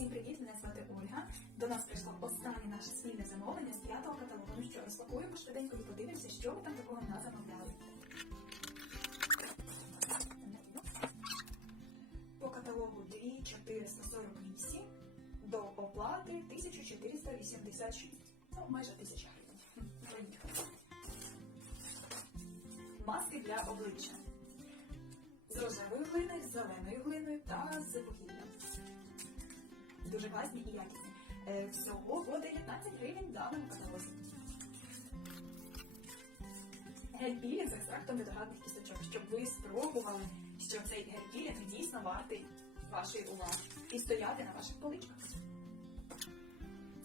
Всім привіт, мене звати Ольга. До нас прийшло останнє наше спільне замовлення з п'ятого каталогу. Ну що, розпакуємо швиденько і подивимося, що ви там такого нас замовляли. По каталогу 2448 до оплати 1486. Ну, майже 1000 гривень. Маски для обличчя. З рожевою глиною, з зеленою глиною та з вугіллям. Дуже класні і якісні. Е, Всього по 19 гривень даному каталозі. Гель-пілінг з екстрактом виноградних кісточок, щоб ви спробували, що цей гель-пілінг дійсно вартий вашої уваги і стояти на ваших поличках.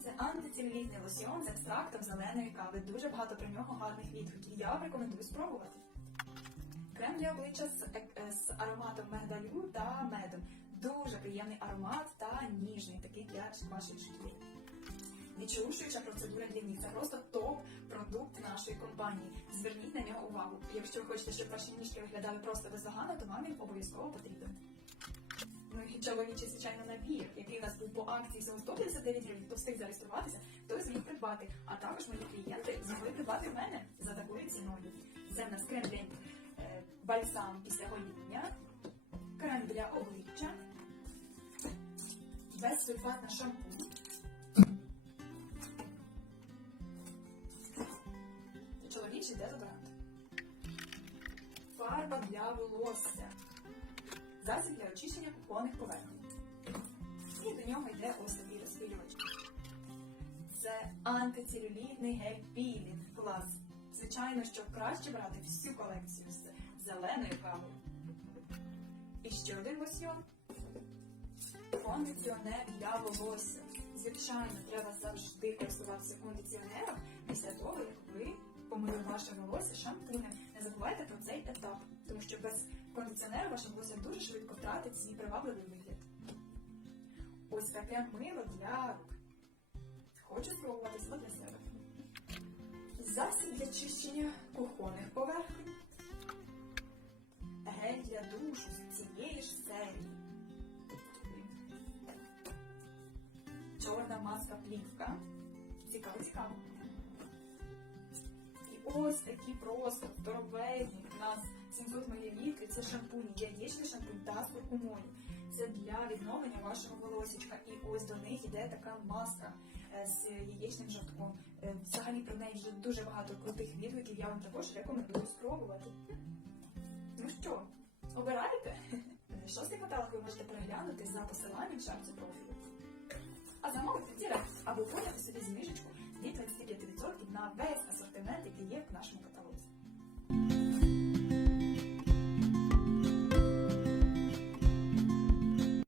Це антицелюлітний лосьон з екстрактом зеленої кави. Дуже багато про нього гарних відгуків. Я рекомендую спробувати. Крем для обличчя з, ек- з ароматом мигдалю та медом. Дуже приємний аромат та ніжний, такий для вашої шкіри. Відшелушуюча процедура для ніг. Це просто топ-продукт нашої компанії. Зверніть на нього увагу. Якщо ви хочете, щоб ваші ніжки виглядали просто бездоганно, то вам він обов'язково потрібен. Ну і чоловічий, звичайно, набір, який у нас був по акції за 159 гривень, хто встиг зареєструватися, той зміг придбати. А також мої клієнти змогли придбати в мене за такою ціною. Це в нас крем для е, бальзам після гоління, крем для обличчя, безсульфатна шампунь. І чоловічий дезодорант. Фарба для волосся. Засіб для очищення кухонних поверхень. І до нього йде ось такий розпилювач. Це антицелюлітний гель-пілінг клас. Звичайно, що краще брати всю колекцію з зеленою кавою. І ще один лосьон. Кондиціонер для волосся. Звичайно, треба завжди користуватися кондиціонером після того, як ви помили ваше волосся шампунем. Не забувайте про цей етап, тому що без кондиціонеру ваше волосся дуже швидко втратить свій привабливий вигляд. Ось таке мило для рук. Хочу спробувати це для себе. Засіб для чищення кухонних поверхень. Гель для душу з цієї ж серії. Маска плівка. Цікаво, цікаво. І ось такі просто здоровезні. У нас 700 мл. Це шампунь, яєчний шампунь та куркумою. Це для відновлення вашого волосічка. І ось до них йде така маска е, з яєчним жовтком. Е, Взагалі про неї вже дуже багато крутих відгуків. Я вам також рекомендую спробувати. Ну що, обираєте? Е, Шостий каталог ви можете переглянути за посиланням в шапці профілю. А замовити в директ або поняти собі знижечку від 25% на весь асортимент, який є в нашому каталозі.